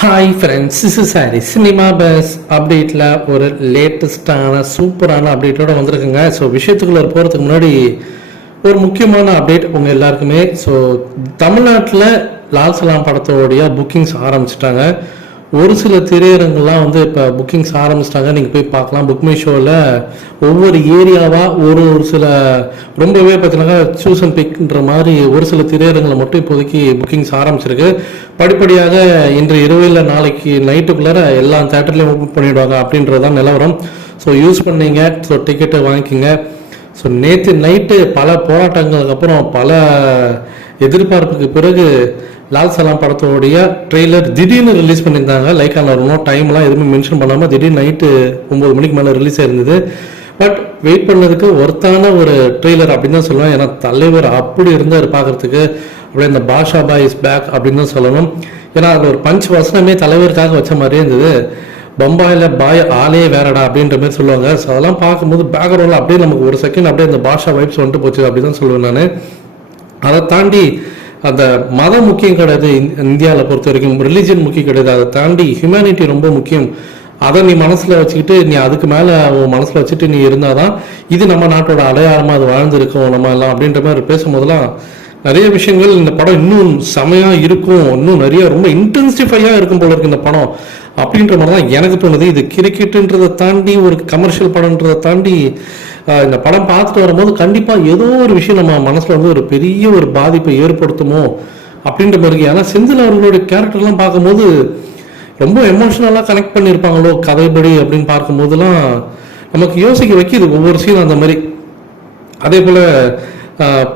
Hi friends is சாரி cinema buzz அப்டேட்டில் ஒரு லேட்டஸ்டான சூப்பரான அப்டேட்டோட வந்திருக்குங்க. ஸோ விஷயத்துக்குள்ளே போகிறதுக்கு முன்னாடி ஒரு முக்கியமான அப்டேட் உங்கள் எல்லாருக்குமே. ஸோ தமிழ்நாட்டில் லால் சலாம் படத்தோடைய புக்கிங்ஸ் ஆரம்பிச்சிட்டாங்க. ஒரு சில திரையரங்கெல்லாம் வந்து இப்போ புக்கிங்ஸ் ஆரம்பிச்சிட்டாங்க. நீங்கள் போய் பார்க்கலாம். புக் மை ஷோவில் ஒவ்வொரு ஏரியாவாக ஒரு ஒரு சில ரொம்பவே பார்த்தீங்கன்னா சூஸ் அண்ட் பிக்ன்ற மாதிரி ஒரு சில திரையரங்களை மட்டும் இப்போதைக்கு புக்கிங்ஸ் ஆரம்பிச்சிருக்கு. படிப்படியாக இன்று இரவில் நாளைக்கு நைட்டுக்குள்ளார எல்லா தேட்டர்லேயும் ஓப்பன் பண்ணிவிடுவாங்க அப்படின்றது தான் நிலவரம். ஸோ யூஸ் பண்ணீங்க. ஸோ டிக்கெட்டை வாங்கிக்கிங்க. ஸோ நேற்று நைட்டு பல போராட்டங்களுக்கு அப்புறம் பல எதிர்பார்ப்புக்கு பிறகு லால் சலாம் படத்தோடைய ட்ரெய்லர் திடீர்னு ரிலீஸ் பண்ணியிருந்தாங்க. லைக் ஆன டைம்லாம் எதுவுமே மென்ஷன் பண்ணாமல் திடீர்னு நைட்டு ஒம்பது மணிக்கு மேலே ரிலீஸ் ஆயிருந்தது. பட் வெயிட் பண்ணதுக்கு ஒர்த்தான ஒரு ட்ரெய்லர் அப்படின்னு தான் சொல்லுவேன் ஏன்னா தலைவர் அப்படி இருந்தார் பார்க்கறதுக்கு. அப்படியே இந்த பாஷா பாய் இஸ் பேக் அப்படின்னு தான் சொல்லணும். ஏன்னா அதில் ஒரு பஞ்ச் வசனமே தலைவருக்காக வச்ச மாதிரியே இருந்தது. பம்பாயில் பாய் ஆளே வேறடா அப்படின்ற மாதிரி சொல்லுவாங்க. ஸோ அதெல்லாம் பார்க்கும்போது பேக்ரவுண்டில் அப்படியே நமக்கு ஒரு செகண்ட் அப்படியே அந்த பாஷா வைப்ஸ் வந்துட்டு போச்சு அப்படி தான் சொல்லுவேன் நான். அதை தாண்டி அந்த மதம் முக்கியம் கிடையாது இந்தியாவில் பொறுத்த வரைக்கும் ரிலீஜன் முக்கியம் கிடையாது. அதை தாண்டி ஹியூமனிட்டி ரொம்ப முக்கியம். அதை நீ மனசில் வச்சுக்கிட்டு நீ அதுக்கு மேலே உன் மனசில் வச்சுட்டு நீ இருந்தால் தான் இது நம்ம நாட்டோட அடையாளமாக அது வாழ்ந்துருக்கோம் நம்ம எல்லாம் அப்படின்ற மாதிரி பேசும்போதெல்லாம் நிறைய விஷயங்கள் இந்த படம் இன்னும் செமையாக இருக்கும். இன்னும் நிறைய ரொம்ப இன்டென்சிஃபையாக இருக்கும் போல இருக்கு இந்த படம். அப்படின்ற மாதிரி தான் எனக்கு தோணுது. இது கிரிக்கெட்டுன்றதை தாண்டி ஒரு கமர்ஷியல் படம்ன்றதை தாண்டி இந்த படம் பார்த்துட்டு வரும்போது கண்டிப்பாக ஏதோ ஒரு விஷயம் நம்ம மனசில் வந்து ஒரு பெரிய ஒரு பாதிப்பை ஏற்படுத்துமோ அப்படின்ற மாதிரி இருக்கு. ஏன்னா செந்தில் அவர்களுடைய கேரக்டர்லாம் பார்க்கும்போது ரொம்ப எமோஷனலாக கனெக்ட் பண்ணியிருப்பாங்களோ கதைப்படி அப்படின்னு பார்க்கும்போதெல்லாம் நமக்கு யோசிக்க வைக்கிது ஒவ்வொரு சீனும் அந்த மாதிரி. அதே போல்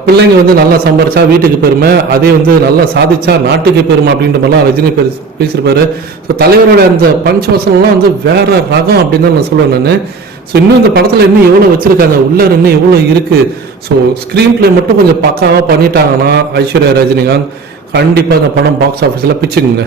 பிள்ளைங்க வந்து நல்லா சம்பாரிச்சா வீட்டுக்கு பெருமை அதே வந்து நல்லா சாதிச்சா நாட்டுக்கு பெருமை அப்படின்ற மாதிரிலாம் ரஜினி பேசி பேசியிருப்பாரு. ஸோ தலைவரோட அந்த பஞ்சவசனம்லாம் வந்து வேற ரகம் அப்படின்னு தான் நான் சொல்லுவேன் நான். ஸோ இன்னும் இந்த படத்தில் இன்னும் எவ்வளோ வச்சிருக்காங்க? உள்ள இன்னும் எவ்வளோ இருக்கு? ஸோ ஸ்க்ரீன் பிளே மட்டும் கொஞ்சம் பக்காவாக பண்ணிட்டாங்கன்னா ஐஸ்வர்யா ரஜினிகாந்த் கண்டிப்பாக இந்த படம் பாக்ஸ் ஆஃபீஸில் பிச்சுக்குங்க.